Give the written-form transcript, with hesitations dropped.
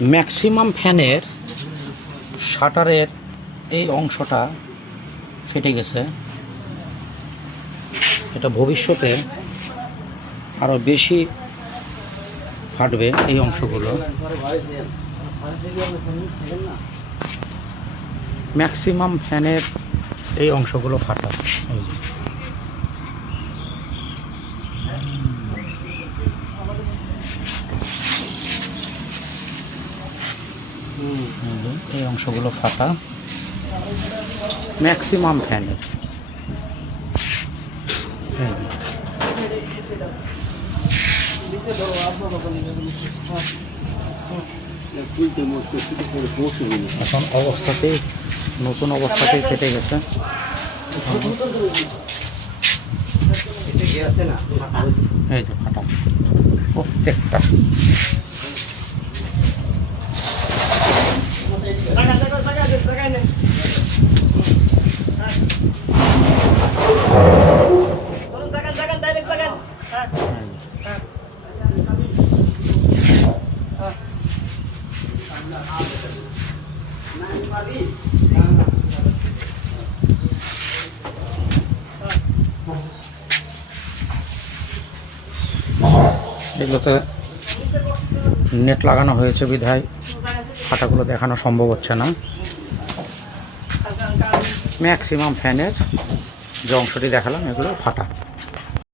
Maximum ফ্যানের শাটারের এই অংশটা ফেটে গেছে। এটা ভবিষ্যতে আরও বেশি ফাটবে এই অংশগুলো। ম্যাক্সিমাম ফ্যানের এই অংশগুলো ফাটা। এই অংশগুলো ফাটা ম্যাক্সিমাম ফ্যানের। এখন অবস্থাতেই নতুন অবস্থাতেই ফেটে গেছে। এই যে ফাটা প্রত্যেকটা। এগুলোতে নেট লাগানো হয়েছে বিধায় ফাটাগুলো দেখানো সম্ভব হচ্ছে না। ম্যাক্সিমাম ফ্যানের যে অংশটি দেখালাম এগুলো ফাটা।